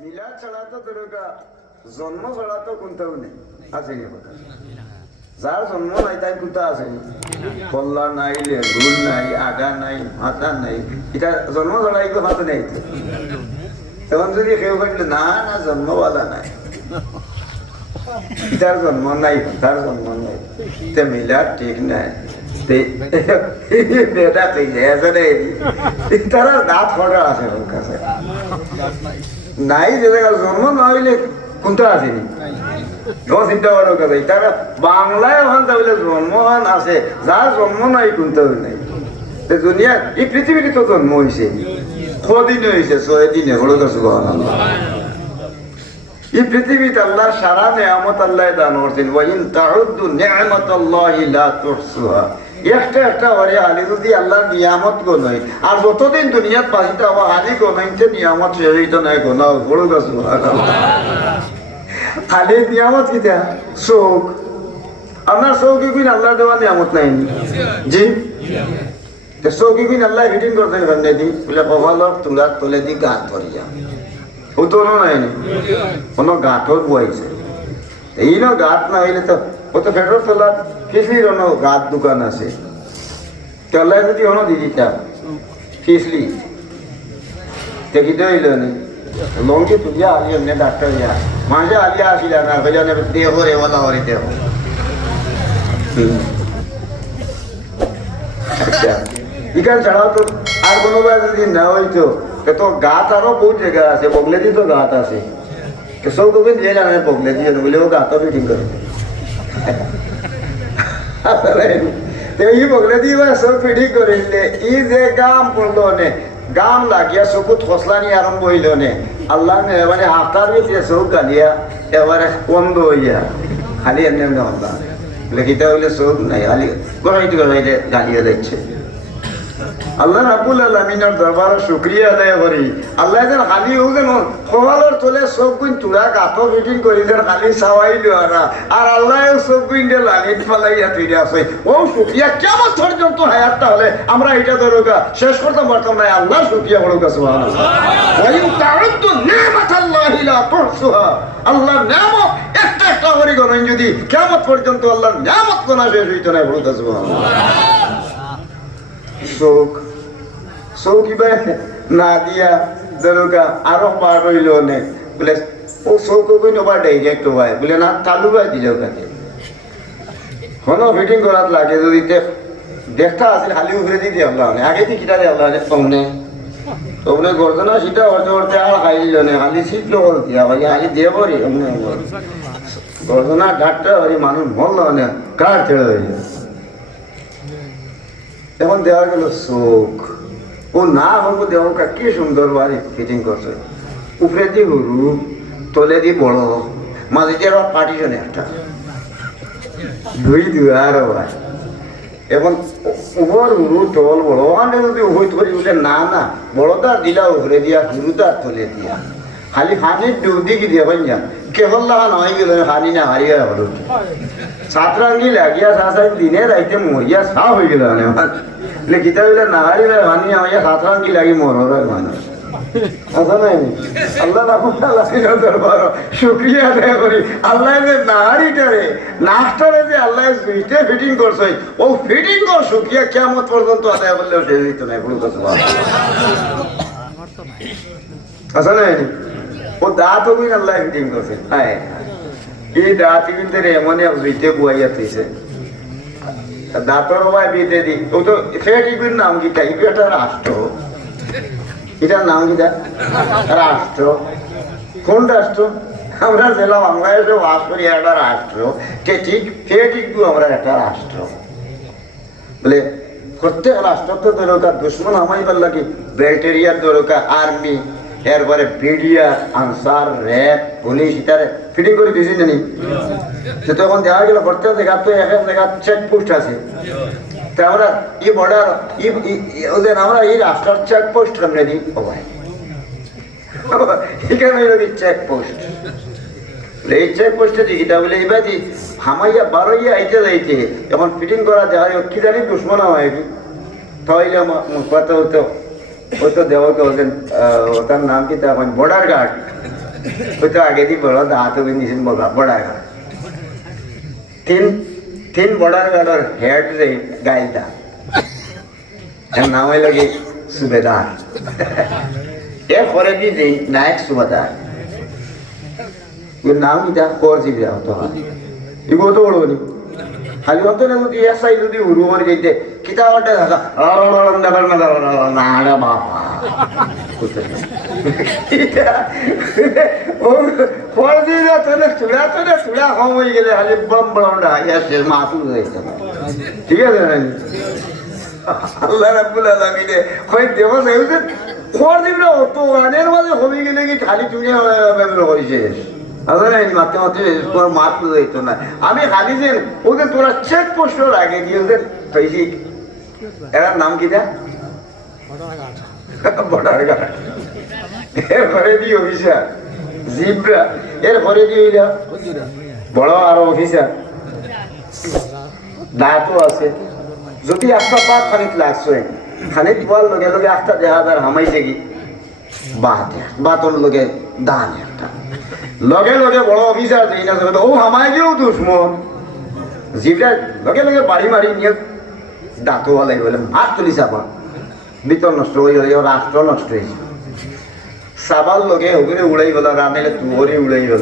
মিলাদ ছাড়া তো দরকার, জন্ম ছাড়া তো কোনটাও নেই, আছে কি কথা? যার জন্ম নাই তাই কোথা আছে? কল্লা নাই, লেগুর নাই, আগা নাই, মাথা নাই, এটা জন্ম ছাড়া এগুলো হাতে নেই। তখন যদি কেউ বললে না না জন্মওয়ালা নাই, তার জন্ম নাই, তার জন্ম নাই, তে মিলাদ ঠিক নাই। তারা দাঁত ফটা আছে ওর কাছে নাই, যে জন্ম না হইলে কোনটা আসেনি চিন্তা করার কথা। তারা বাংলায় ওখান তাহলে জন্মহান আছে, যার জন্ম নাই কোনটা নাই। দুনিয়া এই পৃথিবীতে তো জন্ম হয়েছে, কদিনে হয়েছে? 6 দিনে। হলো তো সুবহানাল্লাহ। এই পৃথিবীতে আল্লাহর সারা নিয়ামত আল্লাহ দান করছেন। ওয়াইন তাউদ্দু নি'মাতাল্লাহি লা তুহসুহা। একটা একটা করে আলি যদি আল্লাহর নিয়ামত গণই, আর যতদিন দুনিয়াত বাঁচিতে হবো আলি গণাইতে নিয়ামত শেষ হইতো নাই, গণাও। বড় গাছ খালি নিয়ামত কিটা? চোখ। আপনার চৌকি কিন আল্লাহ দেওয়া নিয়ামত নাই জি? চৌকি কিন আল্লাহ ফিটিং করতে পারেন দি বলে কপালক তুলার তলে দি গাছ ধরিয়া উতরও নাইনি, কোনো গাঁঠর বইছে। এই ন গাঁত না হইলে তো ও তো ফেটর তোলার ফিসলির অন্য গাঁত দোকান আছে, চল্লাই যদি অন্য দি দিতাম ফিসলি দেখিতে হইল নি লঙ্কি তুলিয়া আলি এমনি ডাক্তার ইয়া মাঝে আলিয়া আসিলা না হইলা নেবে দেহ রে বলা হরি দেহ। আচ্ছা, ইখান ছাড়াও তো আর কোনো যদি না হইতো তো গাত আরো বহুত জায়গা আছে, বগলেদি তো গাত আছে, সব তোকে দিয়ে জানে বগলেদি বলে ও গাতও ফিটিং করে এই বগলেদি সব ফিটিং করে ই যে গাম পড়লো নে, গাম লাগিয়া চকুত খসলানি আরম্ভ হইল নে, আল্লাহ মানে হাতার ভিতরে চোখ গালিয়া এবারে বন্ধ হইয়া খালি এমনি এমনি হল্লা লেখিটা হইলে চোখ নাই, খালি গড়াইতে গড়াইতে গালিয়া দিচ্ছে। আল্লাহ রাব্বুল আলামিনের দরবারে শুকরিয়া আদায় করি। আল্লাহ যেন খালি ও যেন কপালের তলে সব গুণ তুলা গাঁথো ফিটিং করি যেন খালি চাওয়াইল আর আল্লাহ সব গুণ দিয়ে লালিত ফালাইয়া ফিরে আসে। ও শুকরিয়া কেমন পর্যন্ত হায়াত, তাহলে আমরা এটা দরকার শেষ করতে পারতাম না। আল্লাহ শুকরিয়া বড় সুবহানাল্লাহ। আল্লাহর নিয়ামত একটা একটা করে গণেন, যদি কেমন পর্যন্ত আল্লাহর নিয়ামত গোনা শেষ হইতো না। বড় সুবহানাল্লাহ। চোখ চৌকিবা না দিয়া দরকার আরো পার হইল অনেক বলে ও চৌক নবা ডাইরেক্ট হয় বলে না চালু বাই দিল কাছে কোনো ফিটিং করার লাগে যদি দেখা আছে খালি উপরে দিয়ে দিয়ে আল্লাহ আগে দিয়ে কিটা দিয়ে আল্লাহ তমনে তমনে করতো না সেটা হতে হতে আর খাইল না খালি শিখলো দিয়া ভাই আগে দিয়ে পড়ি অমনে করতো না ডাক্তার হরি মানুষ মরল না কার ছেড়ে হইল। এখন দেওয়া গেল চোখ, ও না হবো দেওয়া কি সুন্দর বাড়ি ফিটিং করছে, উপরে দিয়ে হরু তলে দিয়ে বড় মাঝে দিয়ে আবার পার্টিশনে একটা দুই দুয়ার ভাই। এখন উপর হুরু তল বড় ওখানে যদি হইতে পারি বলে না না বড়টা দিলা উপরে দিয়া হুরুটা তলে দিয়া খালি হানির ডুবদিকে দিয়ে পাই যা কেবল লাগা নয় গেল হানি না হারিয়া হলো সাতরাঙ্গি লাগিয়া সাত দিনে রাইতে মরিয়া সা হয়ে গেল লেখিতা বলে না হারিলে হানি আমাকে সাতরাঙ্গি লাগি মরার মানুষ আচ্ছা নাই। আল্লাহ দরবার শুক্রিয়া আদায় করি। আল্লাহ যে নাহারিটারে নাকটারে যে আল্লাহ দুইটা ফিটিং করছে, ও ফিটিং কর শুক্রিয়া কিয়ামত পর্যন্ত আদায় করলেও শেষ দিত না। আচ্ছা নাই, ও দাঁত কিন আল্লাহ ফিটিং করছে। হ্যাঁ, এই দাঁত কিন্তু এমন দুইতে বুয়াইয়া থইছে দাঁতর ভাই বিতে দি ও তো ফেটিগুর নাম কি তাই একটা রাষ্ট্র, এটার নাম কি রাষ্ট্র। কোন রাষ্ট্র? আমরা জেলা বাংলাদেশে বাস করি একটা রাষ্ট্র, ঠিক ফেটিকু আমরা একটা রাষ্ট্র বলে। প্রত্যেক রাষ্ট্র তো দরকার দুশ্মন আমাইবার লাগে ব্যাকটেরিয়ার দরকার, আর্মি এরপরে বিডিআর আনসার র্যাব পুলিশ ইটারে ফিটিং করে দিয়েছি জানি। তখন দেখা গেল প্রত্যেক জায়গা তো এক এক জায়গা চেকপোস্ট আছে, তা আমরা ই বর্ডার ওদের আমরা এই রাষ্ট্রের চেকপোস্ট কেমনে দিই ও ভাই এখানে চেকপোস্ট এই চেকপোস্টে দিই এটা বলে এইবার দি হামাইয়া বারোইয়া আইতে যাইতে এখন ফিটিং করা যায় কি জানি দুশ্মন হয় কি তাহলে কথা হতো ওই তো দেওয়া ওদের ওটার নাম কি তখন বর্ডার গার্ড ওই তো আগে দিয়ে বড় দাঁত হবে নিছেন বড়ার ঘাট তিন বর্ডার গার্ডর হেড রে গাইদা এর নাম হইল কি সুবেদার এর পরে দি যে নায়ক সুবেদার ওর নাম এটা কর জিবরা হতো এগুলো তো বড় নি খালি হতো না যদি এসআই যদি উড়ু করে যেতে কিতাবটা থাকা না রে বাবা চূড়া কম হয়ে গেলে খালি বম বড়া মাথু হয়েছে ঠিক আছে আল্লাহ রাব্বুল আলামিনে কই দেব হইছে খোর দিবরা অত গানের মাঝে হবি গেলে কি খালি চুনে ব্যবহার করিছে মাতে মাতে মাত হইতো না আমি খালি যে ওদের তোরা চেক পোস্ট আগে দিয়ে ওদের পেয়েছি এর নাম কি দা বর্ডার গার্ড এর ঘরে দিয়ে অফিসার জিব্রা এর ঘরে দিয়ে বড় আরো অফিসার দাঁতও আছে যদি একটা পাত খানিক লাগছে খানিক বল লগে লগে একটা দেখা যার হামাইছে কি বাতর লগে দান একটা লগে লগে বড় অফিসার যেই না ও হামাই দিয়েও দুশ্মন জিব্রা লগে লগে বাড়ি মারি নিয়ে দাঁতও হলাই বলে হাত তুলি চাপা ভিতর নষ্ট হয়ে গেল রাষ্ট্র নষ্ট হয়েছে সাবাল লগে ওগুলো উড়াই গেল আর আনাইলে তুহরি উড়াই গেল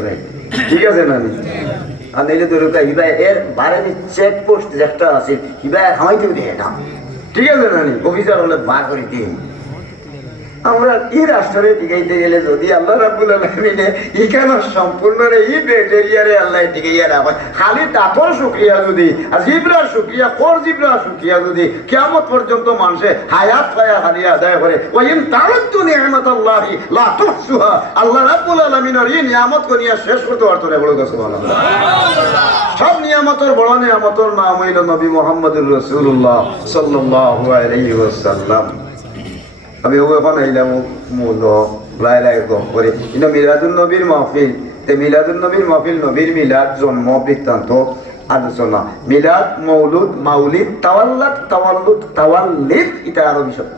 ঠিক আছে না আনাইলে তোর হিবা এর বারে চেক পোস্ট যেটা আছে হিবা হামাইতে দিয়ে না ঠিক আছে না অফিসার হলে বার করে দিন আমরা এই রাষ্ট্রে টিকাইতে গেলে যদি আল্লাহ রাব্বুল আলামিনে এখানে সম্পূর্ণ এই ব্যাকটেরিয়ারে আল্লাহ টিকাইয়া রাখে খালি তাতর শুকরিয়া যদি আর জিব্রার শুকরিয়া কোর জিব্রার শুকরিয়া যদি কিয়ামত পর্যন্ত মানুষে হায়াত পায়া খালি আদায় করে ওয়াইন তাউদ্দু নি'মাতাল্লাহি লা তুহসুহা আল্লাহ রাব্বুল আলামিনের এই নিয়ামত করিয়া শেষ করতে পারতো না বড় সুবহানাল্লাহ সব নিয়ামতের বড় নিয়ামতের নাম হইল নবী মুহাম্মদুর রাসূলুল্লাহ সাল্লাল্লাহু আলাইহি ওয়াসাল্লাম আমি ও এখন আইলাম মূল লাই গপ করে কিন্তু মিলাদুন নবীর মাহফিল তে মিলাদুন নবীর মাহফিল নবীর মিলাদ জন্ম বৃত্তান্ত আলোচনা মিলাদ মৌলুদ মাউলিদ তাওয়াল্লিদ এটা আরবি শব্দ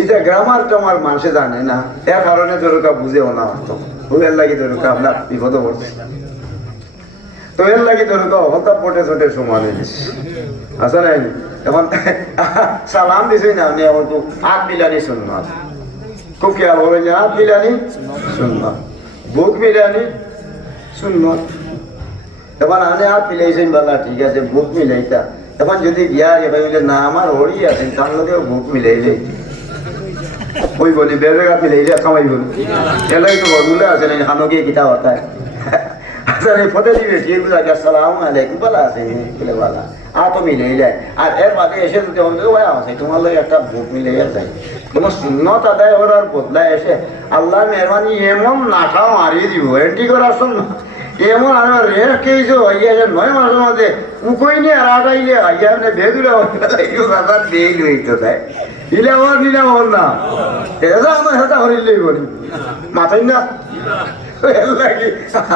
এটা গ্রামার টমার মানুষে জানে না এর কারণে দরকার বুঝেও না তো ওদের লাগি দরকার আপনার বিপদ পড়ছে তো এর লাগি দরকার হতা পটে ছোটে সমান হয়েছে আসা নাই এখন সালাম দিছি না আমি এখন তো হাত মিলানি সুন্নাত খুব খেয়াল হবে যে হাত মিলানি সুন্নাত বুক মিলানি সুন্নাত এখন আমি হাত মিলাইছেন বলা ঠিক আছে বুক মিলাইতা এখন যদি বিয়ার এবার বলে না আমার হরি আছেন তার লোকে বুক মিলাইলে ওই বলি বেড়ে মিলাইলে খামাই বলি এলাই তো বদলে আছে না হানকে কিতা হতায় আচ্ছা ফতে দিবে ঠিক আছে আসসালামু আলাইকুম বলা আছে বলে বলা তো মিলেই যায় আর এর বাদে এসে যদি আমাদের ওয়া আছে তোমার লোক একটা বুক মিলে যায় তোমার সুন্নত আদায় করার বদলায় এসে আল্লাহ মেহরবানি এমন নাঠাও মারিয়ে দিব এন্টি করার শোন এমন আমার রেট খেয়েছো হইয়াছে 9 মাসের মধ্যে উকই নিয়ে আর আটাইলে হইয়া বেদুলে বাবার বেইল হইতো তাই ইলে আমার নিলাম হল না এটা আমার সাথে হরিলেই বলি মাথায় না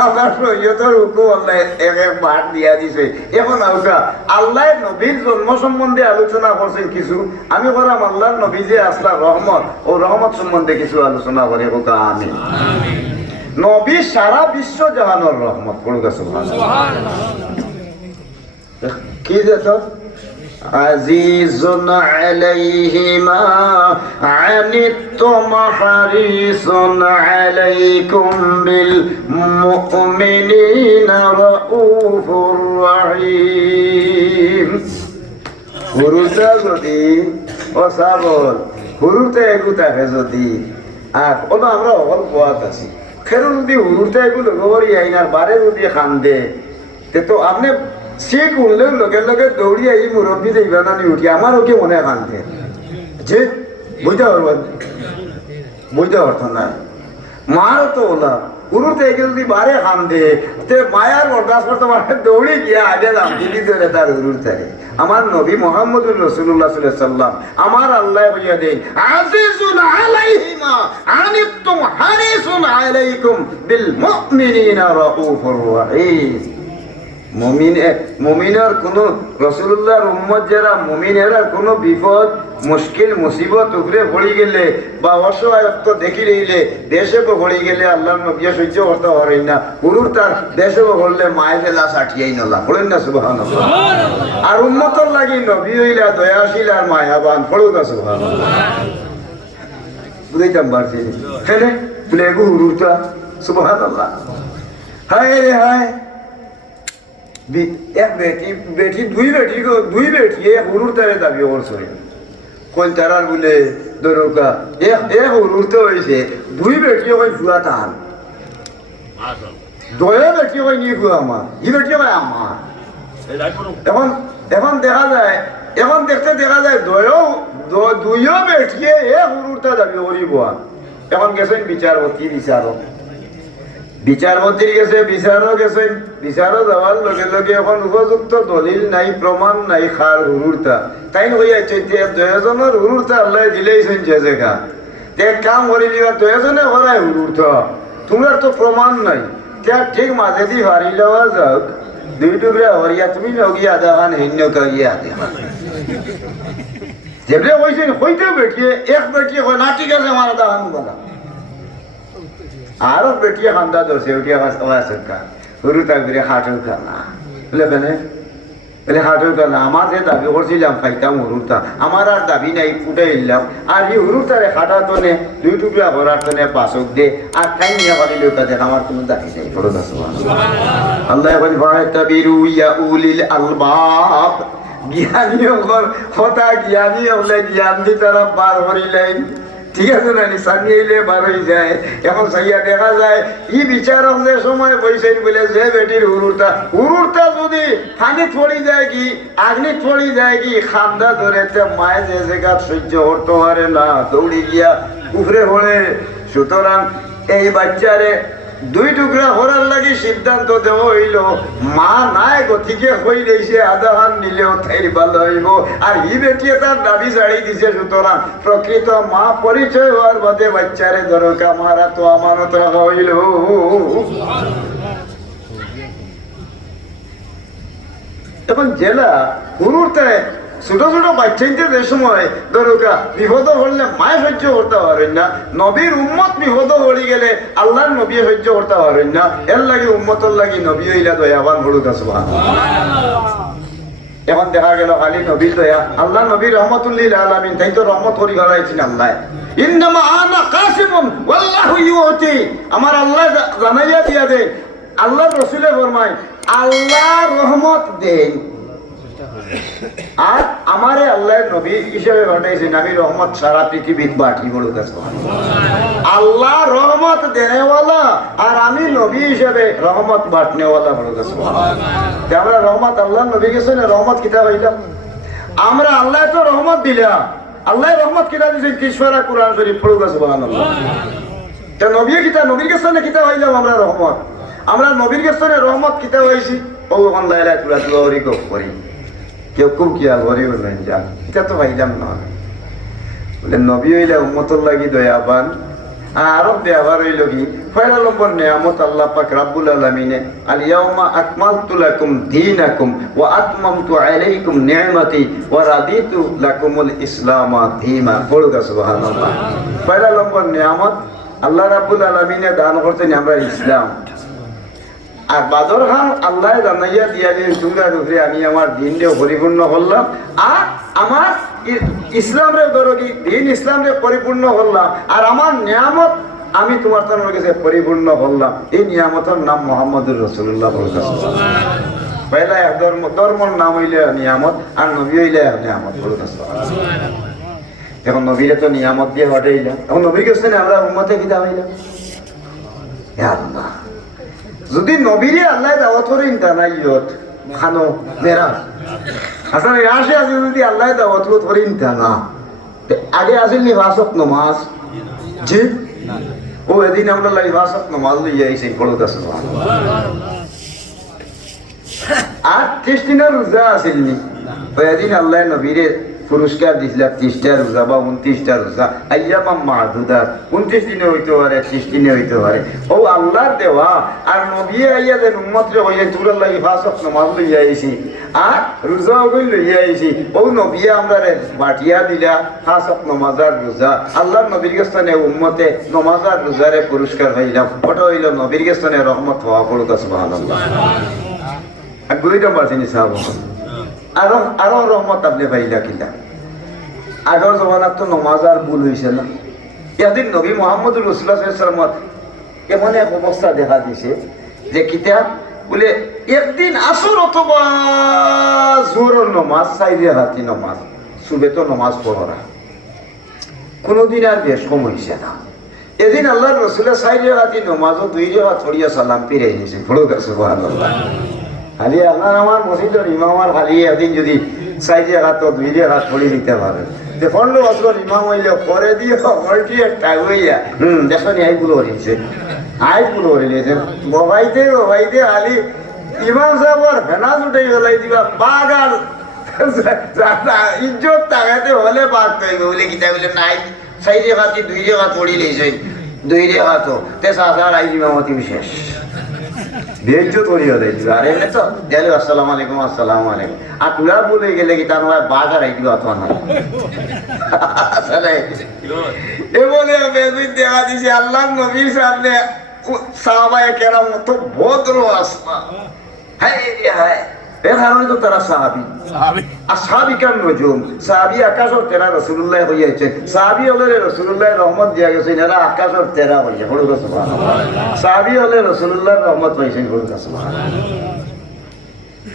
আমার সৈয়দর হুকুম আল্লাহ এক বার দিয়া দিছে এখন আল্লাহ নবীর জন্ম সম্বন্ধে আলোচনা করছেন কিছু আমি বললাম আল্লাহ নবী যে আসলা রহমত ও রহমত সম্বন্ধে কিছু আলোচনা করে আমি নবী সারা বিশ্ব জাহানোর রহমত পড়ুক কি যেত عزيز عليه ما عنتم حريص عليكم بالمؤمنين رؤوف رحيم হুরুতা যদি অসাবল হুরুতে এগুতা যদি আর ওনা আমরা অকল পোয়াত আছি খেরো যদি হুরুতে এগুলো গবরি আইনার বারে যদি খান দে তো আপনি সিট উঠলেও লগে লগে দৌড়িয়ে এই মুরব্বী দেখবে না নি উঠি আমার ওকে মনে কানতে যে বুঝতে পারতো না মারও তো ওলা উড়ুতে এগিয়ে যদি বারে খান দে তে মায়ার বরদাস্ত করতে পারে দৌড়ে গিয়ে আগে দাম দিদি ধরে তার উড়ুর থাকে আমার নবী মুহাম্মদুর রাসূলুল্লাহ সাল্লাল্লাহু আলাইহি ওয়াসাল্লাম আমার আল্লাহ বলিয়া দেন আজিজুন আলাইহি মা আনিতুম হারিসুন আলাইকুম বিল মুমিনিনা রাউফুর রহিম মুমিনের কোনো রাসূলুল্লাহর উম্মত যারা মুমিনেরা কোনো বিপদ মুশকিল মুসিবত উপরে পড়ে গেলে বা অসহায়ত্ব দেখি রইলে দেশে পড়ে গেলে আল্লাহর নবী সহ্য করতে পারেন না হুরুর তার দেশে পড়লে মায়ের লাশ আটিয়াই নলা পড়েন না সুবহানাল্লাহ আর উম্মতর লাগি নবী হইলা দয়াশীল আর মায়াবান পড়ো না সুবহানাল্লাহ বুঝাইতাম পারছি হ্যাঁ প্লেগু হুরুরটা সুবহানাল্লাহ হায় রে হায় এক বেটি দুই বেটি এক হুরুর তারে দাবি করছে কোন তারার বলে দরকা এক হুরুর তো হয়েছে দুই বেটি ওই ফুয়া তাহান দয়া বেটি ওই নিয়ে ফুয়া আমার ই বেটি ওই আমার এখন দেখা যায় এখন দেখতে দেখা যায় দুইও বেটিয়ে এক হুরুরটা দাবি করিব এখন গেছেন বিচারপতির গেছে বিচারও গেছেন বিচারও যাওয়ার লগে লগে এখন উপযুক্ত দলিল নাই প্রমাণ নাই খার হুরুরটা তাই হইয়াছে দয়াজনের হুরুরটা আল্লাহ দিলেইছেন যে জায়গা এক কাম করে দিবা দয়াজনে করায় হুরুরটা তোমরা তো প্রমাণ নাই ঠিক মাঝে দি হারি যাওয়া যাক দুই টুকরা হরিয়া তুমি লগিয়া দেখান হিন্য করিয়া দেখা যেটা হয়েছেন হইতেও বেটিয়ে এক বেটিয়ে হয় না ঠিক আছে আমার দেখান বলা আরো বেটিয়ে খান্দা ধরছে উঠিয়া সরকার হুরু তাকবিরে হাঁটুর খানা বুঝলে বলে হাঁটুর খানা আমার যে দাবি করছিলাম খাইতাম হুরুরটা আমার আর দাবি নাই উঠে এলাম আর এই হুরুরটারে হাঁটা তনে দুই টুকরা ভরার তনে পাশক দে আর খাই নিয়ে পারি লোক দেখ আমার কোনো দাবি নেই বড় দাস আল্লাহ এখন ফাতাবিরু ইয়া উলিল আলবাব জ্ঞানী হতা জ্ঞানী হলে জ্ঞান দি তারা পার হরিলেন ঠিক আছে না নিশানি এলে বার হয়ে যায় এখন সাইয়া দেখা যায় ই বিচারক যে সময় বইছেন বলে যে বেটির হুরুরটা যদি হানিত পড়ি যায় কি আগ্নিত পড়ি যায় কি খান্দা ধরে মায়ে যে জায়গা সহ্য করতে পারে না দৌড়ি গিয়া উপরে পড়ে সুতরাং এই বাচ্চারে দুই টুকরা হরার লাগি সিদ্ধান্ত দেওয়া হইল মা নাই গতিকে হই রয়েছে আধা হান নিলেও তাই ভালো হইব আর ই বেটিয়ে তার দাবি ছাড়ি দিছে সুতরাং প্রকৃত মা পরিচয় হওয়ার বাদে বাচ্চারে দরকার মারা তো আমানত রাখা হইল এখন জেলা হুরুরটায় ছোট ছোট বাচ্চাইতে যে সময় দরকা বিপদ হলে মায় সহ্য করতে পারেন না নবীর উম্মত বিপদ হয়ে গেলে আল্লাহর নবী সহ্য করতে পারেন না এর লাগে উম্মতর লাগি নবী হইলা দয়াবান হলুদ আসবা এখন দেখা গেল খালি নবীর দয়া আল্লাহ নবী রহমতুল্লিল আলামিন তাই তো রহমত করি গলাইছেন আল্লাহ ইন্নামা আনা কাসিমুন ওয়াল্লাহু ইউতি আমার আল্লাহ জানাইয়া দিয়া দেন আল্লাহ রাসূলে ফরমায় আল্লাহ রহমত দেন আর আমারে আল্লাহ নবী হিসেবে পাঠাইছেন আমি রহমত সারা পৃথিবীর বাটি বড় কাছে আল্লাহ রহমত দেনেওয়ালা আর আমি নবী হিসেবে রহমত বাটনেওয়ালা বড় কাছে আমরা রহমত আল্লাহ নবী গেছে না রহমত কিতাব হইলাম আমরা আল্লাহ তো রহমত দিলাম আল্লাহ রহমত কিতাব দিয়েছেন তিসরা কোরআন শরীফ পড়ো কাছে সুবহানাল্লাহ তা নবী কিতাব নবীর কাছে না কিতাব হইলাম আমরা রহমত আমরা নবীর কাছে রহমত কিতাব হইছি ও আল্লাহ লা তুলা তুলারি করি কেউ খুব কি আর ঘরে বলবেন যান এটা তো ভাইলাম না বলে নবী হইলে উম্মতর লাগি দয়াবান আর দেয়াবার হইল কি পয়লা নম্বর নিয়ামত আল্লাহ পাক রাব্বুল আলামিনে আল ইয়াউমা আকমালতু লাকুম দীনাকুম ওয়া আতমামতু আলাইকুম নি'মাতি ওয়া রাদিতু লাকুমুল ইসলামা দীনা বলুন সুবহানাল্লাহ পয়লা নম্বর নিয়ামত আল্লাহ রাব্বুল আলামিনে দান করতেন আমরা ইসলাম আর বাদর খান আল্লাহ জানাইয়া দিয়া যে তোমরা রূপে আমি আমার দিনটাও পরিপূর্ণ করলাম আর আমার ইসলামের দরদি দিন ইসলামের পরিপূর্ণ করলাম আর আমার নিয়ামত আমি তোমার তোমার কাছে পরিপূর্ণ করলাম এই নিয়ামতের নাম মোহাম্মদুর রাসূলুল্লাহ পয়লা এক ধর্মর নাম হইলে নিয়ামত আর নবী হইলে নিয়ামত এখন নবীরে তো নিয়ামত দিয়ে হটাইলাম এখন নবীর কাছে আমরা উম্মতে কিতা হইলাম আল্লাহ যদি নবীরে আল্লাহ দাওয়াত করেন তা নাই ইয়ত খানো মেরাজ আসলে আসে আছে যদি আল্লাহ দাওয়াত করেন তা না আগে আসেন নি ভাষক নমাজ জি ও এদিন আমরা লাই ভাষক নমাজ লইয়া আইছি পড়ত আছে আর 30 দিনের রোজা আসেন নি ওই এদিন আল্লাহ নবীরে পুরস্কার দিছিলাম 30টা রোজা বা 29টা রোজা আইয়ামাম মাহদুদাত 29 দিনে হইতে পারে 30 দিনে হইতে পারে ও আল্লাহর দেওয়া আর নবী আইয়া যে উম্মতরে হইয়া তুরার লাগি ফাঁসক নামাজ লইয়া আইছি আর রোজা হইল লইয়া আইছি ও নবী আমরা বাটিয়া দিলা ফাঁসক নামাজ আর রোজা আল্লাহর নবীর কাছে উম্মতে নামাজ আর রোজারে পুরস্কার হইলাম ওটা হইল নবীর কাছে রহমত হওয়া পড়ুক সুবহানাল্লাহ আর 2 নম্বর জিনিস সাহাব আরো রহমত আপনি পাইলা কিনা আগর জমানার তো নমাজ আর ভুল হয়েছে না এদিন নবী মোহাম্মদ রাসূলুল্লাহ এমন এক অবস্থা দেখা দিছে যে কিতাব বলে একদিন আসর অথবা জোহরের নমাজ 4 রাকাত নমাজ সুবে তো নমাজ পড়া কোনোদিন আর বেশ কম হয়েছে না এদিন আল্লাহর রাসূলের 4 রাকাত নমাজও 2 রাকাত পড়িয়া সালাম ফিরে নিয়েছে পড়ুক সুবহানাল্লাহ খালি আপনার আমার মসজিদের ইমামার খালি একদিন যদি 4 রাকাত 2 রাকাত পড়ে দিতে পারেন যে 15 বছর ইমাম হইলে পরে দিয়ে মলটি একটা হইয়া দেখনি আইগুলো হইছে আইগুলো হইলেছে মোবাইতে খালি ইমাম সাহেবর ফেনাজ উঠে গেলাই দিবা বাগার ইজ্জত তাকাতে হলে বাদ তৈবে বলে কিতা বলে নাই 4 রাকাত 2 রাকাত পড়ি লইছে 2 রাকাত তে সাসার আই ইমামতি বিশেষ বেজ্জত করিয়া দিয়েছিল আর এমনি তো গেলে আসসালামু আলাইকুম আর তুলা বলে গেলে কি তার নয় বাজার আইডিও অথবা না এ বলে বেগুন দেখা দিছে আল্লাহ নবীর সামনে সাহাবায়ে কেরাম তো ভদ্র আসনা হায় রে হায় এর কারণে তো তারা সাহাবী আর সাহাবী কেন নজুম সাহাবী আকাশর তেরা রাসূলুল্লাহ হইয়াছে সাহাবী হলে রাসূলুল্লাহর রহমত দিয়া গেছে এরা আকাশর তেরা হইয়া বড় সুবহানাল্লাহ সাহাবী হলে রাসূলুল্লাহর রহমত পাইছে বড় সুবহানাল্লাহ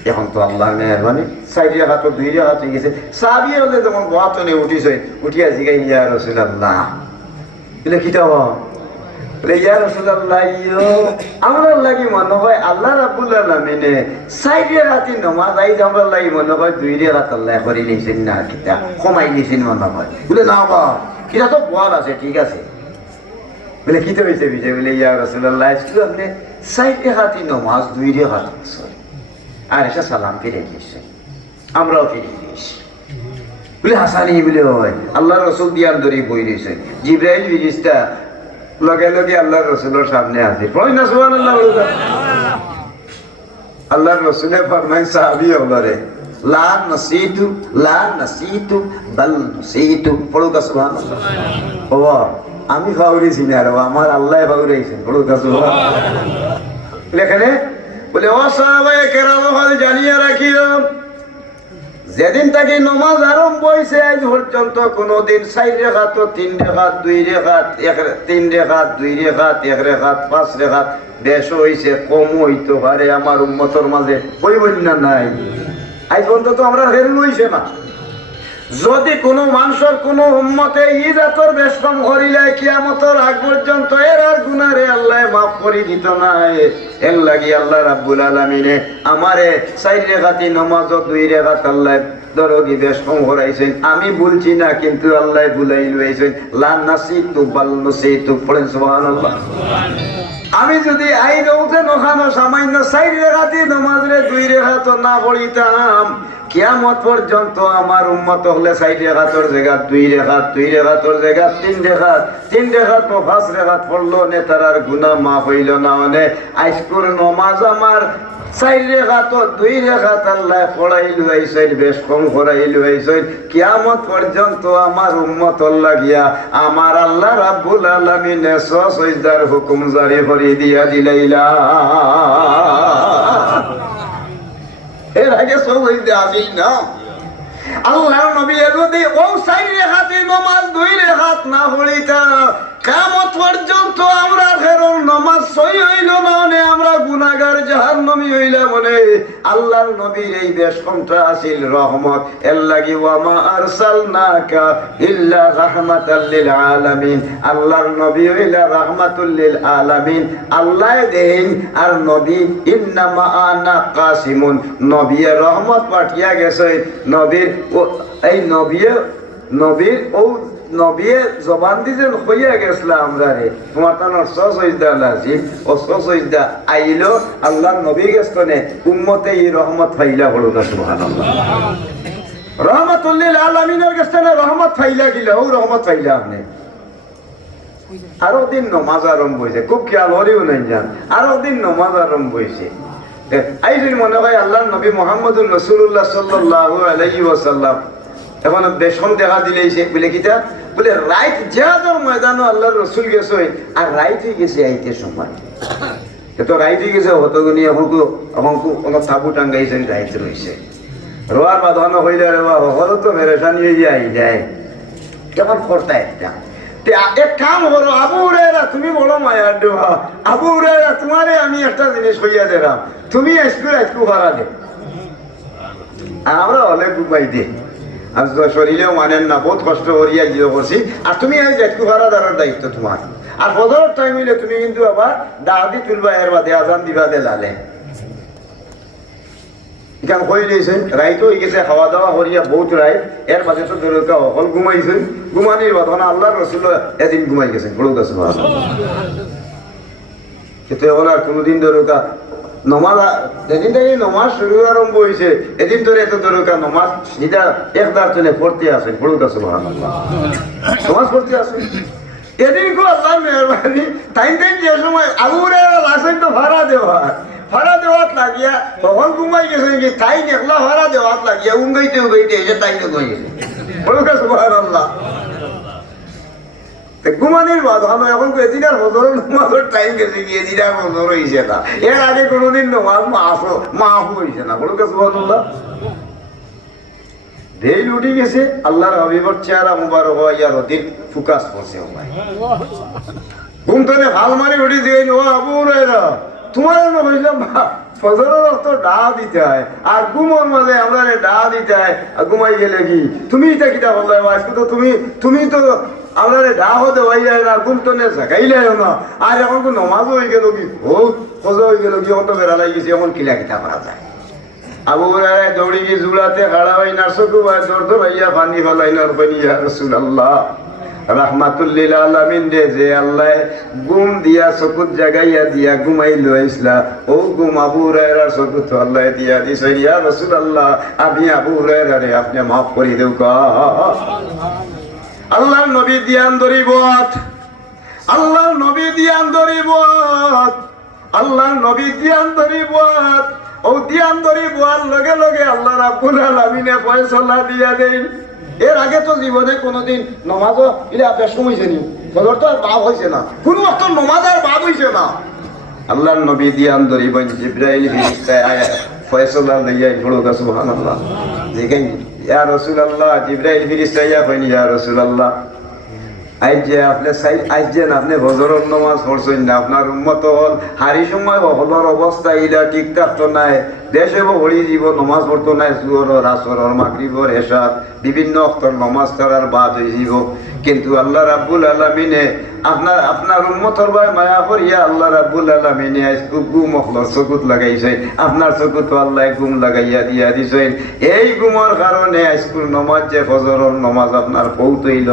এখন তো আল্লাহর মেহেরবানি 4 রাকাত 2 রাকাত হয়ে গেছে সাহাবী হলে যখন বাতনে উঠিছে উঠিয়া জিগাই ইয়া রাসূলুল্লাহ বলে কিটা বলে ইয়া রাসূলুল্লাহ আমরা লাগি মনে হয় আল্লাহ রাব্বুল আলামিনে 4 রাকাত নামাজ আইজ আমরা লাগি মনে হয় 2 রাকাত আল্লাহ করে নিছেন না কিটা কমাই নিছেন মনে হয় বলে না বা কিটা তো বল আছে ঠিক আছে বলে কিটা হইছে বিজয় বলে ইয়া রাসূলুল্লাহ শুধু আপনি 4 রাকাত নামাজ 2 রাকাত আর এসে সালাম ফিরে গেছে আমরাও ফিরে গেছি বলে হাসানি বলে হয় আল্লাহ রাসূল দিয়ার ধরে বই রয়েছে জিবরাইল ফেরেশতা লগে লগে আল্লাহর রাসূলের সামনে আছে পড়ি না সুবহানাল্লাহ আল্লাহর রাসূলে ফরমান সাহাবী হলরে লা নাসিতু বাল নাসিতু পড়ুকা সুবহানাল্লাহ ও আমি ফাউরিছি না রে আমার আল্লাহ ফাউরাইছেন পড়ুকা সুবহানাল্লাহ লেখনে বলে ও সাহাবায়ে কেরাম হল জানিয়া রাখিও যেদিন থেকে নামাজ আরম্ভ হয়েছে আজ পর্যন্ত কোনোদিন 4 রাকাত 3 রাকাত 2 রাকাত 3 রাকাত 2 রাকাত 1 রাকাত 5 রাকাত বেশ হইছে কম হইতো পারে আমার উম্মতের মাঝে হইবই না নাই আজ পর্যন্ত তো আমরা হেরু হইছে না যদি কোনো মানুষের কোনো উম্মতে ইজাতর বেশ কম করিলে কিয়ামতের আগ পর্যন্ত এর আর গুনাহরে আল্লাহ মাফ করে দিত না এর লাগি আল্লাহ রাব্বুল আলামিনে আমারে 4 রাকাত নামাজ 2 রাকাত আল্লাহ দরগি বেশ কম করাইছেন আমি বলছি না কিন্তু আল্লাহ ভুলাই লইছেন লা নাসিতু বাল নাসিতু পড়েন সুবহানাল্লাহ আমি যদি আইন উঠে নখানো সামান্য 4 রাকাত নামাজরে 2 রাকাত না পড়িতাম কিয়ামত পর্যন্ত আমার উম্মত হলে 4 রাকাতের জায়গা 2 রাকাত 2 রাকাতের জায়গা 3 রাকাত 3 রাকাত ও 5 রাকাত পড়লো নে তার গুনাহ মাফ হইল না মানে আজকের নামাজ আমার 4 রাকাত 2 রাকাত আল্লাহ পড়াইল হইছে বেশ কম করাইল হইছে কিয়ামত পর্যন্ত আমার উম্মত লাগিয়া আমার আল্লাহ রাব্বুল আলামিন সজদার হুকুম জারি করে দিয়া দিলাইলা এর আগে সজদা আসি না আল্লাহর নবী যদি ও 4 রাকাত নামাজ 2 রাকাত না পড়িতা কিয়ামত পর্যন্ত আমরা ফেরর নামাজ সহি হইল না মানে আমরা গুনাহগার জাহান্নামী হইলা মানে আল্লাহর নবীর এই বেশ কমটা আসিল রহমত এর লাগি ওয়া মা আরসালনাকা ইল্লা রাহমাতাল লিল আলামিন আল্লাহর নবী হইলা রাহমাতুল লিল আলামিন আল্লাহ দেন আর নবী ইন্নামা আনা কাসিমুন নবী রহমত পাঠিয়া গেছে নবীর এই নবীর ও নবী জবান দিয়েছেন হইয়া গেছিল আমরা রে তোমার তানোর সজদা লাজিম ও সজদা আইলো আল্লাহ নবী গেছনে উম্মতে এই রহমত পাইলা হলো না সুবহানাল্লাহ রহমতুল্লিল আলামিনের কাছে না রহমত ফাইলা গিলা ও রহমত ফাইলা আপনি আরো দিন নমাজ আরম্ভ হয়েছে খুব খেয়াল হরিও নাই যান আরো দিন নমাজ আরম্ভ হয়েছে আইদিন মনে হয় আল্লাহ নবী মোহাম্মদুর রাসূলুল্লাহ সাল্লাল্লাহু আলাইহি ওয়াসাল্লাম এখন বেশম দেখা দিলেইছে বলে কিতা বলে রাইট জিহাদের ময়দানে আল্লাহর রাসূল গেছে আর রাইট হয়ে গেছে আইতে সময় তো রাইট হয়ে গেছে হতগুনি এখন কোনো তাবু টাঙ্গাইছেন রাইট রয়েছে রোয়ার বাঁধানো হইলে রে বাবা তো মেরেশানি হয়ে যায় কেমন করতে একটা এক কাম করো আবু হুরায়রা তুমি বড় মায়ার দেওয়া আবু হুরায়রা তোমারে আমি একটা জিনিস হইয়া দিলাম তুমি একটু ভাড়া দে আর আমরা অনেক ঘুমাই দে আর শরীরেও মানেন না বহুত কষ্ট করিয়া গিয়ে করছি আর তুমি একটু ভাড়া দেওয়ার দায়িত্ব তোমার আর ফজরের টাইম হইলে তুমি কিন্তু আবার দাদি তুলবা এর বাদে আজান দিবা দে লালে এখান কই দিয়েছে রাইতো হয়ে গেছে খাওয়া দাওয়া করিয়া বহুত রাইত এর মাঝে তো দরকা অকল ঘুমাইছে ঘুমানির বাধনা আল্লাহর রাসূল এদিন ঘুমাই গেছে বড় কাছে কিন্তু এখন আর কোনোদিন দরকা নমাজ যেদিন থেকে নমাজ শুরু আরম্ভ হয়েছে এদিন ধরে এত দরকা নমাজ সিধা একদার জন্য পড়তে আসেন বড় কাছে নমাজ পড়তে আসেন এদিন কো আল্লাহ মেহরবানি টাইম যে সময় আবু হুরায়রা লাসেন তো ভাড়া দেওয়াত লাগিয়া তখন ঘুমাই গেছে কি তাই একলা ভাড়া দেওয়াত লাগিয়া উঙ্গাইতে এসে তাই ঘুমাই গেছে সুবহানাল্লাহ ঘুমানির বাধা এখন এদিন আর হজরের নামাজের টাইম গেছে গিয়ে এদিন আর হজর হয়েছে না এর আগে কোনোদিন নামাজ মাফ হয়েছে না বলুক সুবহানাল্লাহ দেই লুটি গেছে আল্লাহর হাবিবর চেহারা মুবারক হইয়া রদিন ফোকাস করছে ঘুম থেকে হাল মারি উঠি দিয়ে ও আবু হুরায়রা তোমার হইলাম ফজরের রক্ত ডা দিতে হয় আর ঘুমোর মাঝে আমরা ডা দিতে হয় আর ঘুমাই গেলে কি তুমি এটা কিটা বললে আজকে তো তুমি তো আমরা ডা হতে হয়ে যায় না ঘুম তো জাগাইলে না আর এখন তো নমাজও হয়ে গেল কি বহুত ফজর হয়ে গেল কি এখন তো বেড়া লাগি গেছে এখন কিলা কিটা করা যায় আবু হুরায়রা দৌড়ি গিয়ে জুড়াতে খাড়া হয় না চকু ভাই দর্দ ভাইয়া পানি ফেলাই না পানি ইয়া রাসূলুল্লাহ রাহমাতুল্লিল আলামিন রে যে আল্লাহ গুম দিয়া চকুত জাগাইয়া দিয়া ঘুমাইলো ইসলা ও গুম আবু হুরায়রার চকুত আল্লাহ দিয়া দিছে ইয়া রাসূলুল্লাহ আমি আবু হুরায়রা রে আপনি মাফ করে দেও কা আল্লাহর নবী দিয়ান দরিবত আল্লাহর নবী দিয়ান দরিবত আল্লাহর নবী দিয়ান দরিবত ও দিয়ান দরিবত লগে লগে আল্লাহ রাব্বুল আলামিনে ফয়সালা দিয়া দেন এর আগে তো জীবনে কোনোদিন নমাজও এটা বেশম হয়েছে নি ফজর তো আর বাদ হয়েছে না কোনো একটা নমাজ আর বাদ হয়েছে না আল্লাহর নবী দিয়ান দরিবন জিবরাইল ফেরেশতা ফয়সালা লইয়া বড় সুবহানাল্লাহ দেখেন ইয়া রাসূলুল্লাহ জিবরাইল ফেরেশতা ইয়া কইনি ইয়া রাসূলুল্লাহ আজ যে আপনি ফজরের নামাজ পড়ছেন না আপনার উম্মত হল হারি সময় হলর অবস্থা ইলা ঠিক থাকতো নাই দেশে হরি জীব নমাজ পড়তো নাই সুয়র আসর মাগরিবর এশার বিভিন্ন অক্তর নমাজ করার বাদ হয়ে যাব কিন্তু আল্লাহ রাব্বুল আলামিনে আপনার উম্মতর ভাই মায়া করিয়া আল্লাহ রাব্বুল আলামিনে খুব গুম অখলর চকুত লাগাইছে আপনার চকুত আল্লাহ গুম লাগাইয়া দিয়া দিছেন এই গুমর কারণে আজকুল নমাজ যে ফজরের নমাজ আপনার পৌঁছইল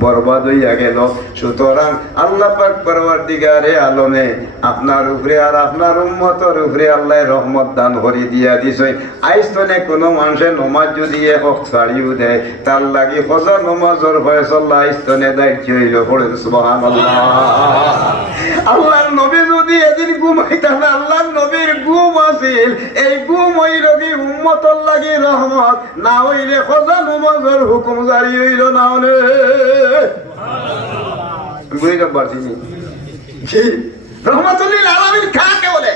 বরবাদ হইয়া গেল সুতরাং আল্লাহ পাক পরওয়ারদিগারে আলমে আপনার উপরে আর আপনার উম্মতের উপরে আল্লাহ রহমত দান করে দিয়া দিছে আইস্তনে কোনো মানুষের নমাজ যদি এক ছাড়িও দেয় তার লাগি ফজর নমাজের ফয়সালা আইস্তনে দায়িত্ব হইল পড়ে সুবহানাল্লাহ আল্লাহর নবী যদি এদিন ঘুমাইতেন আল্লাহর নবীর ঘুম আছিল এই ঘুম হইল কি উম্মতর লাগি রহমত না হইলে ফজর নমাজের হুকুম জারি হইল না হলে রহমাতুল্লিল আলামিন কাকে বলে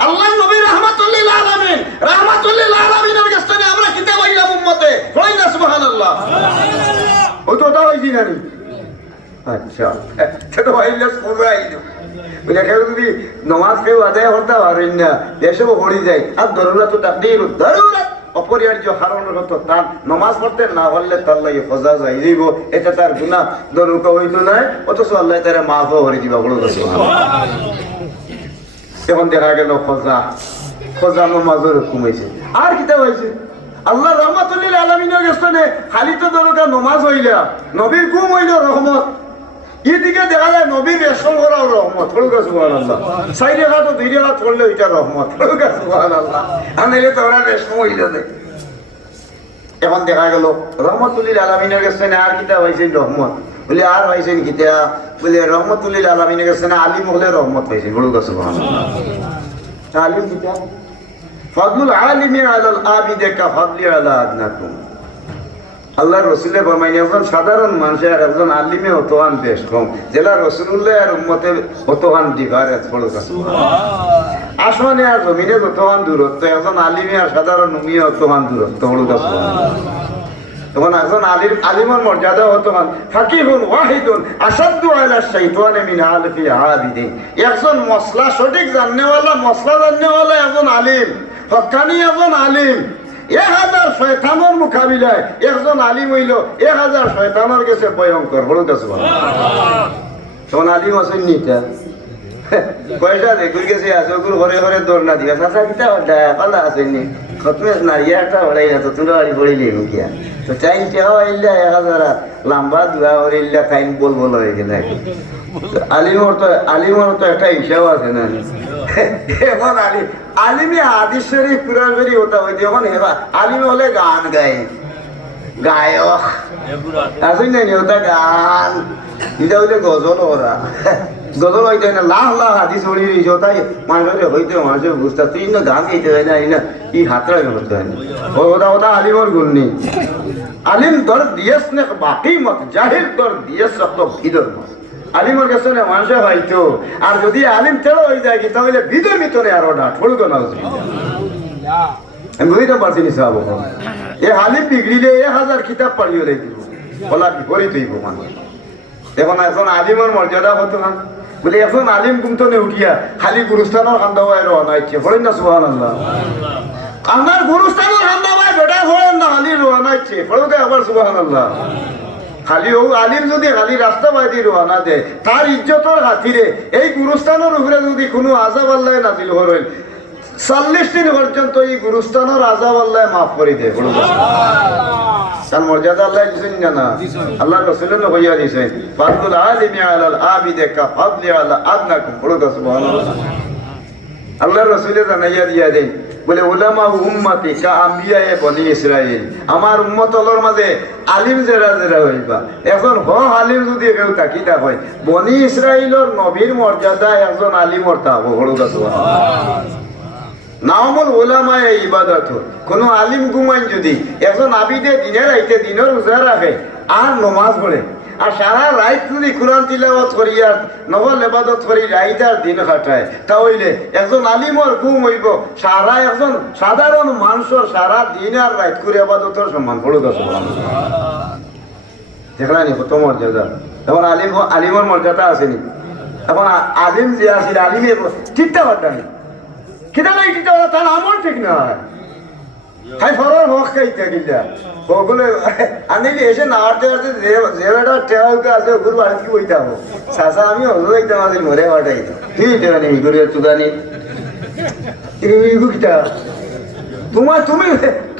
আল্লাহর নবী রাহমাতুল্লিল আলামিন রাহমাতুল্লিল আলামিনের কাছে আমরা কিতাব হইলাম উম্মতে কই না সুবহানাল্লাহ ও তো ওটা হইছি না নি আচ্ছা সেটা হইলে সুরাইলো বলে কেউ যদি নামাজ কেউ আদায় করতে পারেন না এসব হরি যায় আর দরুরা তো তাকদীর দরুরা অপরিহার্য কারণের হতো তার নমাজ পড়তে না পারলে তার লাগে খোঁজা যাই যাইব এটা তার গুনাহ দরুকা হইতো না অথচ আল্লাহ তারা মাফও করে দিবা বড় কথা এখন দেখা গেল খোঁজা নমাজের হুকুম হয়েছে আর কিতা হয়েছে আল্লাহ রহমাতুল্লিল আলামিনের কাছে খালি তো দরুকা নমাজ হইলা নবীর ঘুম হইল রহমত এদিকে দেখা যায় নবীর রেশন করাও রহমত হলুকা সুবহানাল্লাহ চাই রেখা তো দুই রেখা পড়লে ওইটা রহমত হলুকা সুবহানাল্লাহ আনলে তো ওরা রেশন হইল এখন দেখা গেল রহমতুল্লিল আলমিনের কাছে না আর কিতাব হয়েছেন রহমত বলে আর হয়েছেন কিতা বলে রহমতুল্লিল আলমিনের কাছে না আলিম হলে রহমত হয়েছেন বড় কাছে আলিম কিতা ফজলুল আলিমি আলাল আবিদে কা ফজলি আলা আদনাকুম আল্লাহ রসুলের ফরমাইনি একজন সাধারণ মানুষের আর একজন আলিমে অতহান বেশ কম জেলা রসুল্লাহ আর উম্মতে অতহান ডিফারেন্স বড় কাছে আসমানে আর জমিনে যতহান দূরত্ব একজন আলিমে আর সাধারণ উমিয়ে অতহান দূরত্ব বড় কাছে তখন একজন আলিমের মর্যাদা অতহান ফাকিহুন ওয়াহিদুন আসাদ্দু আলা শাইতানি মিন আলফি আবিদিন একজন মসলা সঠিক জাননেওয়ালা মসলা জাননেওয়ালা একজন আলিম হক্কানি একজন আলিম 1000 শয়তানের মোকাবিলায় একজন আলিম হইল 1000 শয়তানের কাছে ভয়ঙ্কর বড় কাছে তখন আলিম আছেন নিটা পয়সা দেখুর গেছে আছে ওগুলো ঘরে ঘরে দৌড় না দিবা চাচা কিতা পালা আসেননি খতমে নারিয়া একটা হড়াই না তো তুলো বাড়ি পড়িলি মুখিয়া তো চাইন টেহা ইল্লা 1000 লম্বা দুয়া ওর ইল্লা টাইম বল হয়ে গেল আলিমর তো একটা হিসাব আছে না এখন আলিমে হাদিস শরীফ কুরআন শরীফ হতা হইতে এখন আলিম হলে গান গায় গায়ক আসেন না ওটা গান এটা হইলে গজল ওরা গজল হইতে না লাখ লাখ হাদিস পড়ি রইছ তাই মানুষের হইতে মানুষের বুঝতে তুই না গান গাইতে হয় না এই হাতরা করতে হয় না ওটা আলিমর গুণ নেই আলিম তোর দিয়েস না বাকি মত জাহির তোর দিয়েস শব্দ ভিতর মত আলিমর কাছে না মানুষে হয়তো আর যদি আলিম তেড়ো হয়ে যায় কি তাহলে ভিতর ভিতরে আর ওটা ঠোলক না আমি বুঝতে পারছি নি সাহেব এ আলিম বিগড়িলে 1000 কিতাব পড়িও লাগিব বলা বিপরীত হইব মানুষ এখন এখন আলিমর মর্যাদা হতো না বলে এখন আলিম কুমতনে উঠিয়া খালি গুরুস্থানের খান্দা হয় রওনা ইচ্ছে বলেন না সুবহানাল্লাহ আমার গুরুস্থানের খান্দা হয় বেটা বলেন না খালি রওনা ইচ্ছে বলুন আবার সুবহানাল্লাহ খালি ও আলিম যদি খালি রাস্তা বাইদি রওনা দেয় তার ইজ্জতের খাতিরে এই গুরুস্থানের উপরে যদি কোনো আযাব আল্লাহ নাজিল করেন 40 দিন পর্যন্ত এই গুরুস্থানের আযাব আল্লাহ মাফ করে দেয় বলুন তার মর্যাদা আল্লাহ দিছেন না আল্লাহ রাসূলের নবী দিছেন ফাদলুল আলিমি আলাল আবিদে কা ফাদলি আলা আদনাকুম বলুন সুবহানাল্লাহ আল্লাহ রাসূলে জানাইয়া দিয়া দেন বলে উলামা উম্মতি কা আম্বিয়ায়ে বনি ইসরাইল আমার উম্মতর মাঝে আলিম যারা যারা হইবা এখন আলিম যদি কেউ তাকিতা হয় বনি ইসরাইলের নবীর মর্যাদা একজন আলিমর তা বড় সুবহানাল্লাহ নামল ওলামায়ে ইবাদত কোন আলিম গুমাইন যদি একজন আবিদে দিনের আইতে দিনের রোজা রাখে আর নমাজ পড়ে আর সারা রাত যদি কোরআন তিলাওয়াত করি আর নফল ইবাদত করি রাত আর দিন কাটায় তাহলে একজন আলিমর গুম হইব সারা একজন সাধারণ মানুষের সারা দিন আর রাত করে ইবাদতের সম্মান পড়ো দশ দেখলানি কত মর্যাদা এখন আলিমর মর্যাদা আসেনি এখন আলিম যে আসিল আলিমে ঠিকঠাক হত্যা নেই কিতা নাই কিতা তার আমল ঠিক নয় হাই ফরর হক খাইতে গিলা ওগুলো আনিলি এসে নাড়তে নাড়তে যে বেটা টেওকে আছে ওগুলো বাড়ি কি বইতে হবো চাষা আমি হজো যাইতাম আজি মরে বাটাই কি টেওয়া নেই করে চুকানি কিতা তোমার তুমি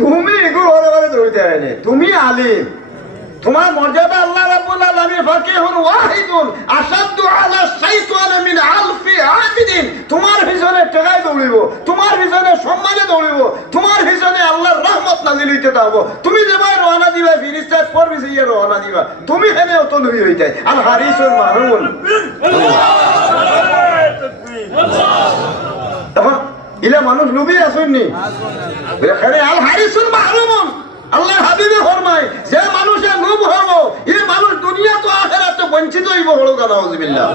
তুমি এগুলো ঘরে ঘরে দৌড়তে হয়নি তুমি আলিম তোমার মর্যাদা আল্লাহ রাব্বুল আলামিন ফাকিহুন ওয়াহিদুন আসাদ্দু আলা শাইতানি মিন আলফি আবিদিন তোমার পিছনে টাকায় দৌড়িব তোমার পিছনে সম্মানে দৌড়িব তোমার পিছনে আল্লাহর রহমত নাজিল হইতে দাও তুমি যেভাবে রওনা দিবা ফেরেশতা পড়বে সেই রওনা দিবা তুমি এখানে অত নবী হই যায় আল হারিসুল মাহরুম তখন ইলা মানুষ নবী আসেননি এখানে আল হারিসুল মাহরুম আল্লাহ হাবিবে ফরমায় যে মানুষের লোভ হবো এই মানুষ দুনিয়া তো আখিরাতে বঞ্চিত হইব বড় কথা নাউযুবিল্লাহ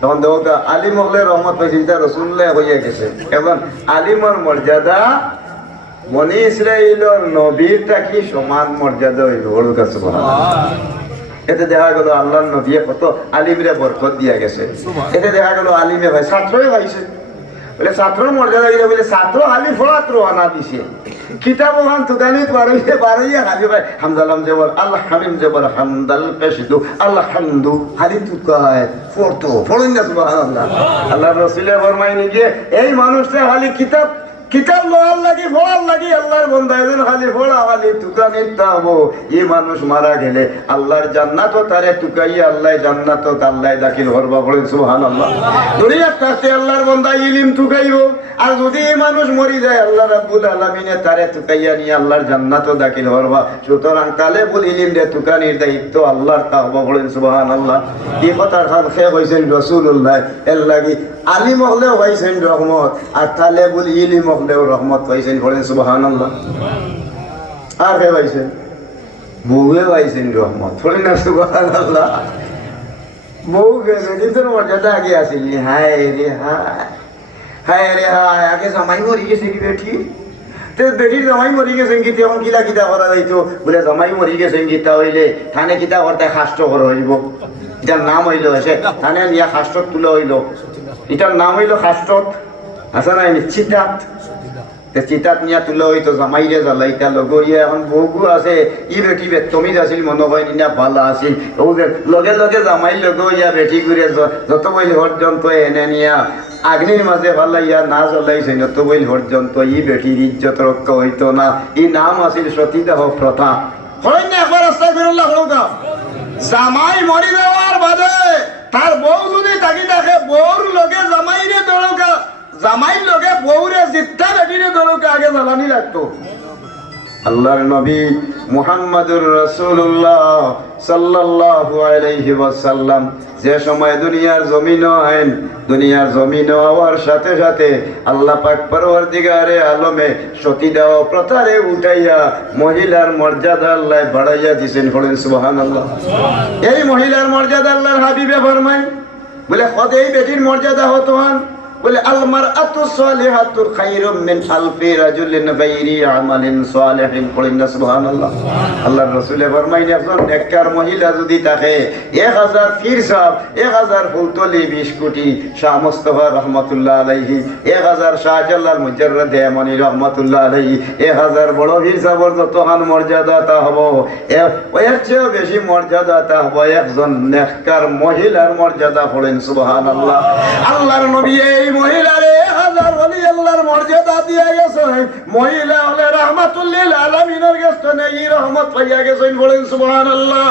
তখন দেখো আলিম হলে রহমত পাইছেন তা রাসূলুল্লাহ হইয়া গেছে এখন আলিমর মর্যাদা বনি ইসরাইলের নবীরটা কি সমান মর্যাদা হইব বড় কথা সুবহানাল্লাহ এতে দেখা গেল আল্লাহর নবী কত আলিমরে বরকত দিয়া গেছে এতে দেখা গেল আলিমে ভাই ছাত্রই ভাইছে বলে ছাত্রর মর্যাদা দিলে বলে ছাত্র আলি ফলাত রওনা দিছে কিতাব ওখান তুদানিত বারইয়া খালি ভাই হামদালাম জবর আল্লাহ হামিম জবর হামদাল পেশদু আল্লাহ হামদু খালি তুকায় ফটো ফড়িন না সুবহানাল্লাহ আল্লাহ রাসূলে ফরমাইনি যে এই মানুষটা খালি কিতাব কিতাব লোহার লাগি ফোড়ার লাগি আল্লাহর বন্ধা এজন খালি ফোড়া খালি তুকানির তাবো এই মানুষ মারা গেলে আল্লাহর জান্নাতও তারে তুকাইয়া আল্লাহ জান্নাতও আল্লাহ দাখিল করবা বলেন সুবহানাল্লাহ। দুনিয়ার কাছে আল্লাহর বন্ধা ইলিম তুকাইব, আর যদি এই মানুষ মরি যায় আল্লাহ রাব্বুল আলামিনে তারে তুকাইয়া নিয়ে আল্লাহর জান্নাতও দাখিল করবা। সুতরাং তালেবুল ইলিম রে তুকানির দায়িত্ব আল্লাহর তাওবা বলেন সুবহানাল্লাহ। এই কথার খান শেখ হইছেন রাসূলুল্লাহ, এর লাগি আলিম হলেও হইছেন রহমত, আর তালেবুল ইলিম হলেও রহমত পাইছেন বলেন সুবহানাল্লাহ। আর কে পাইছেন? বউয়ে পাইছেন রহমত বলেন না সুবহানাল্লাহ। বউ গেছে কিন্তু মর্যাদা আগে আসেনি। হায় রে হায়, হায় রে হায়, আগে জামাই মরি গেছে কি বেটি, বেটির জামাই মরি গেছেন কি তখন কিলা কিতা করা যাইতো, বলে জামাই মরি গেছেন কিতা হইলে থানে কিতা করতে খাষ্ট করা হইব, এটার নাম হইল এসে থানে নিয়ে খাষ্টত তুলে হইল, এটার নাম হইল খাষ্টত আছে না চিতাত, চিতাত নিয়ে তুলে হইতো জামাইরে জ্বালাইতা লগরিয়া। এখন বহু আছে ই বেটি বেতমিজ আছিল মনে হয় নিনা ভালো আছিল, লগে লগে জামাই লগইয়া বেটি করে যত বইল পর্যন্ত এনে নিয়া আগ্নির মাঝে ভালাইয়া না জ্বলাইছে যত বইল পর্যন্ত ই বেটির ইজ্জত রক্ষা হইতো না। ই নাম আছিল সতীদাহ প্রথা। হয় না একবার আস্তাগফিরুল্লাহ হলকা। জামাই মরি যাওয়ার বাদে তার বউ যদি থাকি থাকে বউর লগে জামাইরে দৌড়কা, জামাইর লগে বউরে জিত্তা বেটিরে দৌড়কা আগে জ্বালানি লাগতো। আল্লাহর নবী মুহাম্মদুর রাসূলুল্লাহ সাল্লাল্লাহু আলাইহি ওয়াসাল্লাম যে সময় দুনিয়ার জমিন আইন, দুনিয়ার জমিন হওয়ার সাথে সাথে আল্লাহ পাক পরওয়ারদিগারে আলমে সতীদাহ প্রথারে উঠাইয়া মহিলার মর্যাদা আল্লাহ বাড়াইয়া দিয়েছেন বলেন সুবহানাল্লাহ। এই মহিলার মর্যাদা আল্লাহর হাবিবে ফরমায় বলে কত এই বেটির মর্যাদা হতো হন বলে আল মারআতু সালিহাতু খায়রুম মিন আলফি রাজুলিন গায়রি আমালিন সালিহিন বলেন সুবহানাল্লাহ। আল্লাহর রাসূল ফরমাইন একজন নেককার মহিলা যদি থাকে 1000 পীর সাহেব, 1000 ফুলতলি 20 কোটি শাহ মুস্তাফা রাহমাতুল্লাহ আলাইহি, 1000 শাহজালাল মুজাররদ ইয়ামানি রাহমাতুল্লাহ আলাইহি, 1000 বড় পীর সাহেবের যতখান মর্যাদা তা হবো এর চেয়ে বেশি মর্যাদা তা হবো একজন নেককার মহিলার মর্যাদা বলেন সুবহানাল্লাহ। আল্লাহর নবী এই মহিলারে 1000 ওলি আল্লাহর মর্যাদা দিয়া গেছে, মহিলা হলে রাহমাতুল লিল আলামিনের কাছে নেই রহমত পাইয়া গেছেন বলেন সুবহানাল্লাহ।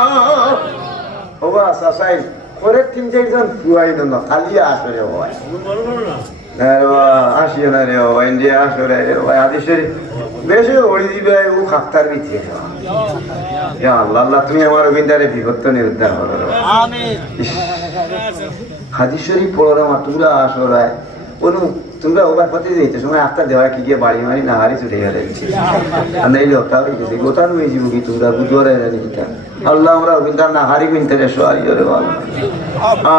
ওবা সাসাই করে 3-4 জন পুয়াই না খালি আসরে হয় আসিও না রে ও ইন্ডিয়া আসরে ওই আদিশের বেশি ওড়ি দিবে ও খাক্তার ভিতরে। ইয়া আল্লাহ আল্লাহ তুমি আমার অভিন্দারে বিপত্ত নির্ধার করো আমিন। হাদিস শরীফ পড়ো না তোমরা আসরায় কোনো তোমরা ওবার পথে যেতে সময় আফতার দেওয়া কি গিয়ে বাড়ি মারি না হারি ছুটে গেলে আর নাইলে ওটা হয়ে গেছে গোটানো হয়ে যাবো কি তোমরা বুধবারে জানিটা আল্লাহ আমরা অভিন্দার না হারি কিনতে সরি রে বল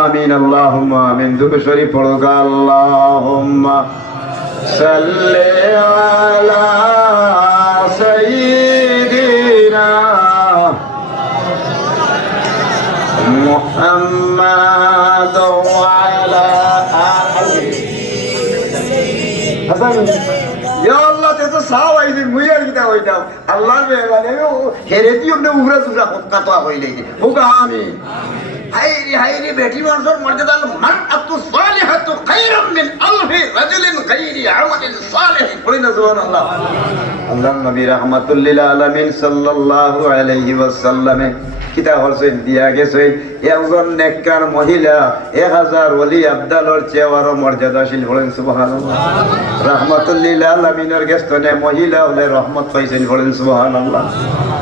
আমিন আল্লাহুম্মা আমিন। দুটো শরীফ পড়ো গা আল্লাহুম্মা সাল্লি আলা সাইয়্যিদিনা মুহাম্মাদ ওয়া আলা আলিহি হাসান। ইয়া আল্লাহ তে তো সাও আইছে মুইয়ার কিটা হইতাম আল্লাহর মেহরবানি হেরে দিও না উগরা সুরা কত হইলে হোক আমিন। হাইরি বেটি মানুষের মর্যাদা মারআতু সালিহাতু খায়রুম মিন আলফি রাজুলিন গায়রি আমালিন সালিহিন বলেন সুবহানাল্লাহ। আল্লাহর নবী রাহমাতুল লিল আলামিন সাল্লাল্লাহু আলাইহি ওয়াসাল্লাম কিতাব হরছেন দিয়া গেছে একজন নেককার মহিলা 1000 ওলি আবদালর চেয়ে আরো মর্যাদাশীল বলেন সুবহানাল্লাহ। রাহমাতুল লিল আলামিনের গেস্তনে মহিলা হলে রহমত পাইছেন বলেন সুবহানাল্লাহ।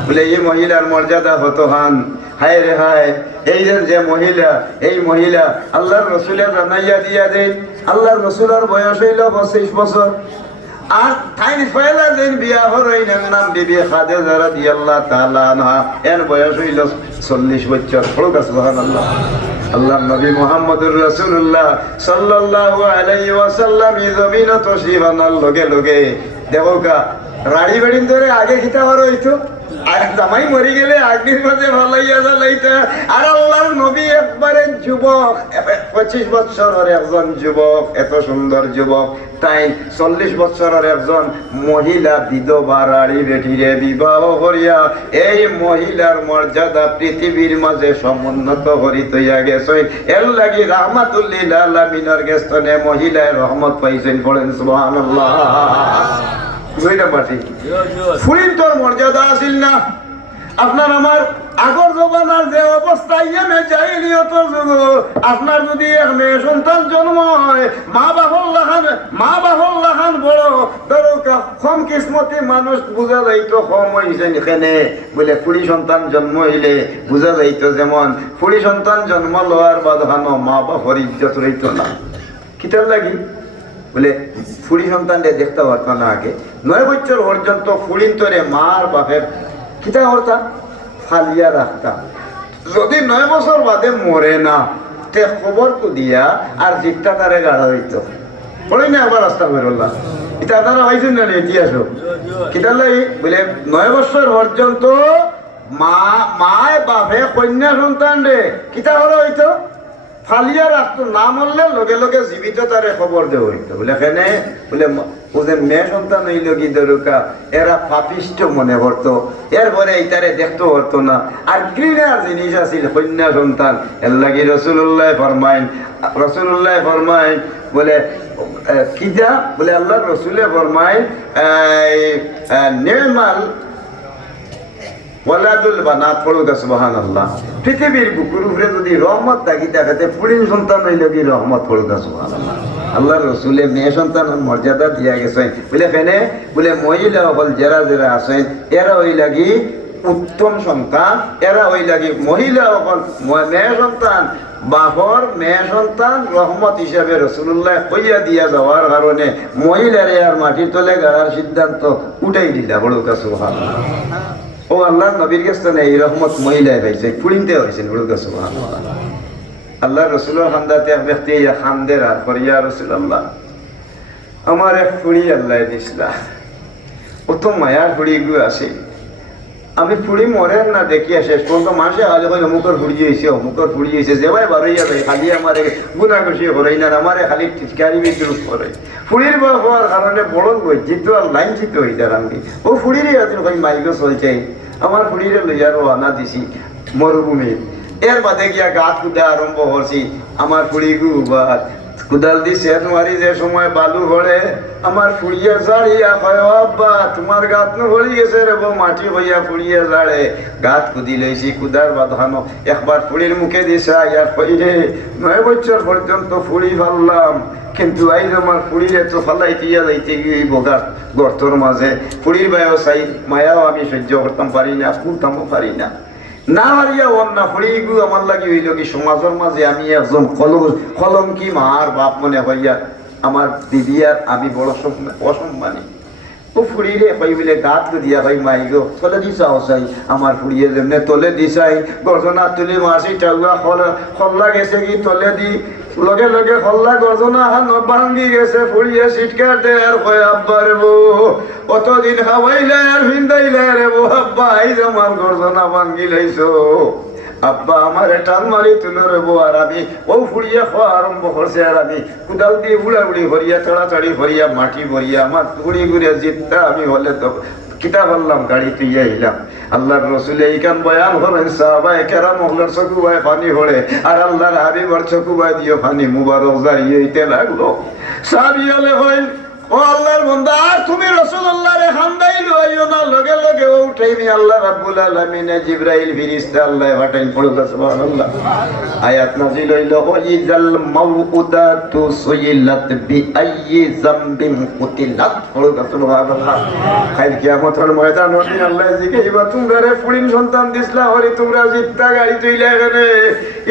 বলে এই মহিলার মর্যাদা হতো হান হায় রে হায়। এই যে মহিলা এই মহিলা আল্লাহর রাসূলের জানাইয়া দিয়া দেন আল্লাহর রাসূলের বয়স হইল 25 বছর, আর তাই পয়লা দিন বিয়া হরইন নাম বিবি খাদিজা রাদিয়াল্লাহু তাআলা আনহা এর বয়স হইল 40 বছর। পড়ো সুবহানাল্লাহ। আল্লাহর নবী মুহাম্মদুর রাসূলুল্লাহ সাল্লাল্লাহু আলাইহি ওয়াসাল্লাম এই জমিনে তশরিফ আনার লগে লগে দেখোকা রাড়ি বেড়িন ধরে আগে খিতা হইতো আর জামাই মরে গেলে আগের মাঝে ভালাইয়া জ্বালাইতে। আর আল্লাহর নবী একবারে যুবক, 25 বছরের একজন যুবক, এত সুন্দর যুবক, তাই 40 বছরের একজন মহিলা বিধবা রাড়ি বেটিরে বিবাহ করিয়া এই মহিলার মর্যাদা পৃথিবীর মাঝে সমুন্নত করিত হইয়া গেছে। এর লাগি রাহমাতুল্লিল আলামিনের গেস্তনে মহিলায় রহমত পাইছেন। পড়েন সুবহানাল্লাহ। দুইটা পার্টি ফুরিন তোর মর্যাদা আসিল না। আপনার আমার আগর জমানার যে অবস্থা ইয়েমে জাহিলিয়তের যুগ, আপনার যদি এক মেয়ে সন্তান জন্ম হয়, মা বাহর লাহান বড় দরকার কম কিসমতি মানুষ বুঝা যাইতো কম হয়েছে এখানে বলে ফুড়ি সন্তান জন্ম হইলে বুঝা যাইতো যেমন ফুড়ি সন্তান জন্ম লওয়ার বাধানো মা বাপর ইজ্জত রইত না। কিতার লাগি বলে ফুড়ি সন্তানকে দেখতে পারত না। আগে 9 বছর পর্যন্ত ফুড়িন তোরে মার বাপের কিতা করতাম ফালিয়া রাখতাম। যদি 9 বছর বাদে মরে না তে খবর তো দিয়া আর জিপটা তারে গাড়া হইত। বলি না আবার রাস্তা বেরোল্লা এটা তারা হয়েছেন না ইতিহাস কিতার লাগি বলে 9 বছর পর্যন্ত মায় বাপে কন্যা সন্তান রে কিতা করা হইতো ফালিয়া রাখতো। না মরলে লগে লগে জীবিত তারে খবর দেওয়া হইতো। বলে এখানে বলে ওদের মেয়ে সন্তান হইল কি দরকার, এরা পাপিষ্ট মনে করতো, এরপরে এইটারে দেখতে পারতো না। আর ঘৃণার জিনিস আছিল কন্যা সন্তান। এর লাগি রসুল্লাহ ফরমাইন বলে কি যা বলে আল্লাহ রসুলে ফরমাইন নেমাল ওয়ালাদুল বানাত পড়ুগা সুবহানাল্লাহ। পৃথিবীর বুকুর উপরে যদি রহমত থাকি দেখাতে ফুড়িন সন্তান হইল কি রহমত পড়ুগা সুবহানাল্লাহ। আল্লাহ রসুলে মেয়ে সন্তান মর্যাদা দিয়া গেছেন। বলে ফেনে বলে মহিলা হল যারা যারা আছেন এরা ওই লাগি উত্তম সন্তান, এরা ওই লাগি মহিলা হল মেয়ে সন্তান বাপর মেয়ে সন্তান রহমত হিসাবে রসুল্লাহ কইয়া দিয়া যাওয়ার কারণে মহিলারে আর মাটির তলে গাড়ার সিদ্ধান্ত উঠাই দিলা পড়ুগা সুবহানাল্লাহ। ও আল্লাহ নবীর কাছে এই রহমত মহিলায় পাইছে ফুড়িনতে হয়েছেন পড়ুগা সুবহানাল্লাহ। আল্লাহ রসুলের খান্দাতে এক ব্যক্তি খান্দের আর করিয়া রসুল্লাহ আমার এক ফুড়ি আল্লাহ দিসলা, ও তো মায়ার ফুড়ি গু আছে। আমি ফুড়ি মরেন না দেখিয়া শেষ পর্যন্ত মাসে আলে কই অমুকর ফুড়ি হয়েছে যেভাবে বারইয়া যায় খালি আমার গুণা খুশি করাই না, আমার খালি টিটকারি বিদ্রুপ করে। ফুড়ির বয়স হওয়ার কারণে বড় গজ্জিত আর লাইনচিত হয়ে যার আমি ও ফুড়িরই আছে কই মাইগো চলছে। আমার ফুড়িরে লইয়া রওনা দিছি মরুভূমির। এর বাদে গিয়া গাছ কুদা আরম্ভ করছি। আমার ফুড়ি গু কুদাল দি সেট মারি যে সময় বালু ভরে আমার ফুড়িয়া জাড়িয়া কয় আব্বা তোমার গাত ন ভরি গেছে রে বউ মাটি হইয়া ফুড়িয়া জাড়ে। গাত কুদি লইছি কুদার বাঁধানো একবার ফুড়ির মুখে দিছা ইয়ার কইরে 9 বছর পর্যন্ত ফুড়ি ফাললাম, কিন্তু আইজ আমার ফুড়িরে তো ফালাই দিয়া যাইতে গিয়ে বোগার গর্তর মাঝে ফুড়ির বায়ও চাই মায়াও আমি সহ্য করতাম পারি না, ফুলতামও পারি না। না হারিয়া অন্য ফুড়িগু আমার লাগি হইল কি সমাজের মাঝে আমি একজন কলঙ্কি মার বাপ মনে হইয়া আমার দিদি আর আমি বড় অসম্মানী। ও ফুড়িরে কই বলে গাত দিয়া ভাই মাই গো তলে দিছাও চাই আমার ফুড়িয়ে যেমনে তলে দিছাই গর্জনা তুলি মাসি টাউয়া খল্লা গেছে কি তলে দি লগে লগে খল্লা গর্জনা হান ভাঙ্গি গেছে ফুড়িয়ে সিটকার দে আর কয় আব্বা রে বউ অতদিন খাওয়াইলে আর ভিন্দাইলে রে বউ আব্বা আইজ আমার গর্জনা ভাঙ্গি লাইছো। আব্বা আমার টান মারি তুলো রে বউ। আর আমি ও ফুড়িয়ে খাওয়া আরম্ভ করছে আর আমি কুদাল দিয়ে উড়াউড়ি ভরিয়া তাড়াতাড়ি ভরিয়া মাটি ভরিয়া আমার ঘুড়ি ঘুরে জিতটা আমি হলে তো কিতা বললাম গাড়ি তুইয়া এলাম। আল্লাহর রসুল এইখান বয়ান করেন সাহাবায়ে কেরাম হলের চকু বাই পানি পড়ে আর আল্লাহর হাবিবার চকু বাই দিয়ে পানি মুবারক জারিয়ে লাগলো। সাহাবী হলে হইল ও আল্লাহর বান্দা আর তুমি রাসূলুল্লাহর খান্দাই লইও না, লগে লগে উঠাইনি আল্লাহ রাব্বুল আলামিন জিবরাইল ফেরেশতা আল্লাহ পাঠাইন। পড়ুন সুবহানাল্লাহ। আয়াত নাযিল হইল ওয়াইজাল মাউউদাতু সুইলাত বিআইয়ি যামবিন কুতিলাত। পড়ুন সুবহানাল্লাহ। কাল কিয়ামতের ময়দানে আল্লাহ জিগাইবা তোমরা রে ফুড়িন সন্তান দিছলা হরি তোমরা জিত্তা গাড়ি তুইলা গেলে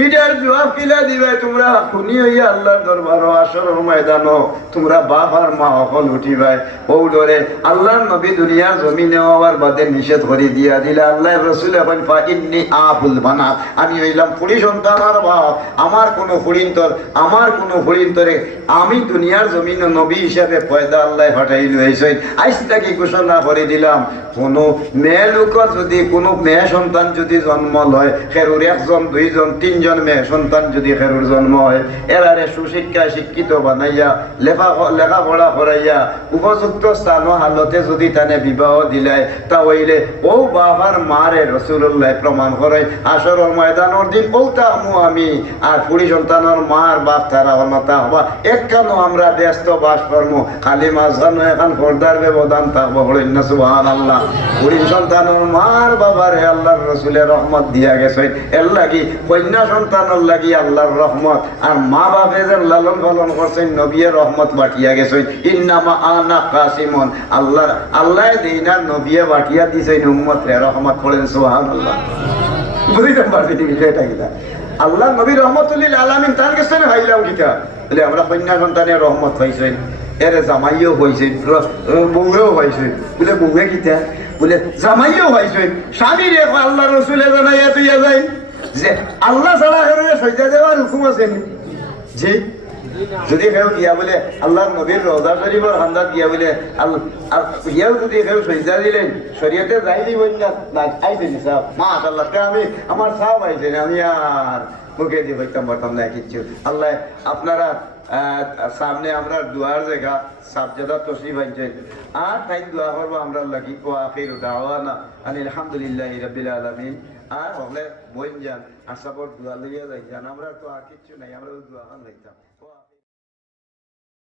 ইটার জবাব কিলা দিবে তোমরা খুনি হইয়া আল্লাহর দরবারে আসরের ময়দানে তোমরা বাপ আর মা সকল উঠিবাই ও ডরে আল্লাহর নবী দুনিয়ার জমিনে হওয়ার বাদে নিষেধ করে দিয়া দিলে আল্লাহ রসুল এখন ইন্নি আবুল বানাত, আমি হইলাম ফুড়ি সন্তানের বাপ, আমার কোনো ফুড়িন্তরে আমি দুনিয়ার জমিনে নবী হিসাবে পয়দা আল্লাহ হঠাই লইছে। আজ তাকে ঘোষণা করে দিলাম, কোনো মেয়ে লোকের যদি কোনো মেয়ে সন্তান যদি জন্ম লয়, খেরুর একজন দুইজন তিনজন মেয়ে সন্তান যদি খেরুর জন্ম হয়, এরারে সুশিক্ষায় শিক্ষিত বানাইয়া লেখাপড়া করাইয়া উপযুক্ত স্থান হালতে যদি তানে বিবাহ দিলায়, তা হইলে ও বাবার মারে রসুল্লাহ প্রমাণ করে আসরের ময়দানের দিন বলতা আমি আর পুরী সন্তানের মার বাপ তারা অনতা হবা একখানো আমরা ব্যস্ত বাস কর্ম খালি মাঝখানো এখন পর্দার ব্যবধান থাকবো বলেন না সুবহানাল্লাহ। পুরী সন্তানের মার বাবারে আল্লাহর রসুলের রহমত দিয়া গেছে, এর লাগি কন্যা সন্তানের লাগি আল্লাহর রহমত, আর মা বাপে যে লালন পালন করছেন নবীর রহমত বাটিয়া গেছে। ইন্নামা আনা কাসিমন, আল্লাহ দিনার নবিয়ে বাটিয়া দিছেন উম্মতরে রহমত করেন সুবহানাল্লাহ। বুঝতে পারছি বিষয়টা কিনা? আল্লাহ নবী রহমতুল্লিল আলামিন তার কাছে ভাইলাম কিটা বলে আমরা কন্যা সন্তানের রহমত পাইছেন, এর জামাইও হয়েছে, বউয়েও হয়েছে, বলে বউয়ে কিটা বলে জামাইও হয়েছে। স্বামী রে আল্লাহ রসুলে জানাইয়া তুইয়া যায় যে আল্লাহ ছাড়া সজ্জা দেওয়ার হুকুম আছে নি? জি, যদি কেউ গিয়া বলে আল্লাহ নবীর রোজা শরীফের খান্দাত গিয়া বলে ইয়াও যদি কেউ সজ্জা দিলেন শরীয়তে যাই দিবেন না আইছে নি সাহেব মাশাআল্লাহ, আমি আমার সাহেব আইছে আমি আর মুখে দিয়ে হইতাম পারতাম না কিচ্ছু। আল্লাহ আপনারা সামনে আমরা দুয়ার জায়গা সাবজাদা তশরিফ আনছেন, আর তাই দোয়া করবো আমরা লাগি ও আখিরু দাওয়ানা আনিল হামদুলিল্লাহি রাব্বিল আলামিন। আর হলে বইন যান আর সাপোর্ট দোয়া লইয়া যাই যান, আমরা তো আর কিচ্ছু নাই, আমরা দোয়া খান যাইতাম।